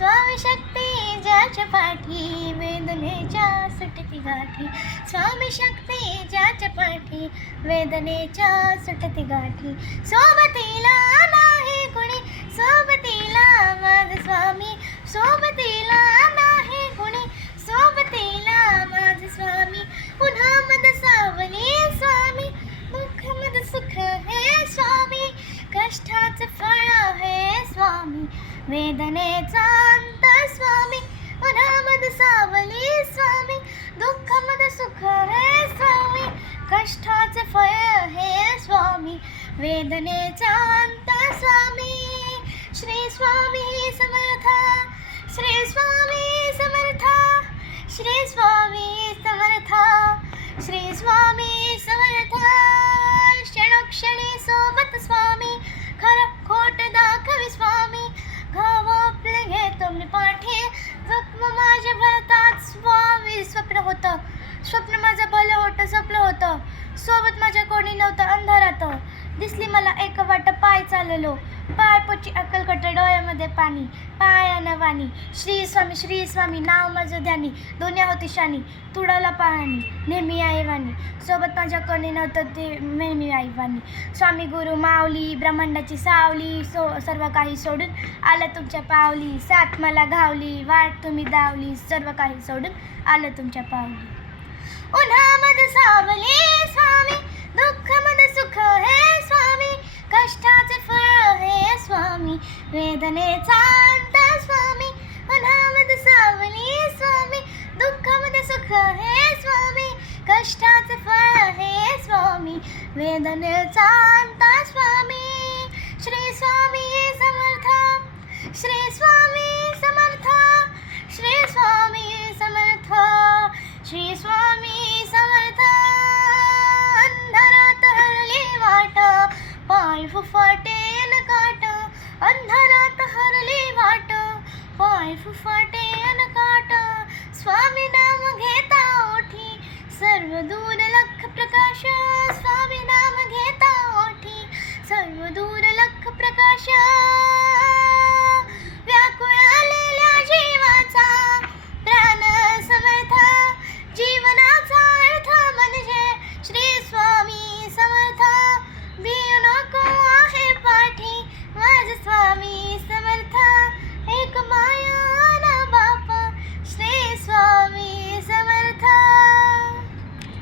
स्वामी शक्ती ज्याच्या पाठी वेदनेच्या सुटती गाठी. स्वामी शक्ती ज्याच्या पाठी वेदनेच्या सुटती गाठी. सोबतीला नाही कुणी सोबतीला माझ स्वामी, सोबतीला नाही कुणी सोबतीला माझ स्वामी. उन्हामद सावली स्वामी, दुःखामद सुख हे स्वामी. कष्टाचं फळ हे स्वामी, वेदनेचा अंत स्वामी. उन्हामद सावली स्वामी, दुःखामद सुख हे स्वामी. कष्टाचे फळ हे स्वामी, वेदनेचा अंत स्वामी. श्री स्वामी समर्थ, श्री स्वामी समर्थ, श्री स्वामी समर्थ, श्री स्वामी समर्थ. क्षणोक्षणी सोबत स्वामी, खरं खोट दाखवी स्वामी. घाव आपले घेतो मी पाठी, जखम माझ्या भरतात स्वामी. स्वप्न होतं, स्वप्न माझं भलं होतं, स्वप्न होतं. सोबत माझ्या कोणी नव्हतं अंधारात. दिसली मला एक वाट पाय चाललो, पायपोची अक्कलकट डोळ्यामध्ये पाणी. पायानं वाणी श्री स्वामी नाव माझं ध्यानी. दुनिया होती शानी, तुडाला पाहणी नेहमी आईवानी. सोबत माझ्या कोणी नव्हतं ते नेहमी आईवानी. स्वामी गुरु माऊली ब्रह्मांडाची सावली, सर्व काही सोडून आलं तुमच्या पावली. साथ मला घावली, वाट तुम्ही दावली, सर्व काही सोडून आलं तुमच्या पावली. उन्हामध्ये सावली स्वामी, दुःखामध्ये सुख हे स्वामी. कष्टाचे फळ हे स्वामी, वेदनेचा अंत स्वामी. उन्हामध्ये सावली स्वामी, दुःखामध्ये सुख हे स्वामी. कष्टाचे फळ हे स्वामी, वेदनेचा अंत स्वामी. श्री स्वामी समर्थ, श्री स्वामी समर्थ, श्री स्वामी समर्थ, श्री स्वामी समर्थ. अंधारात हरली वाट, पाय फुफाटे न काट. अंधारात हरली वाट, पाय फुफाटे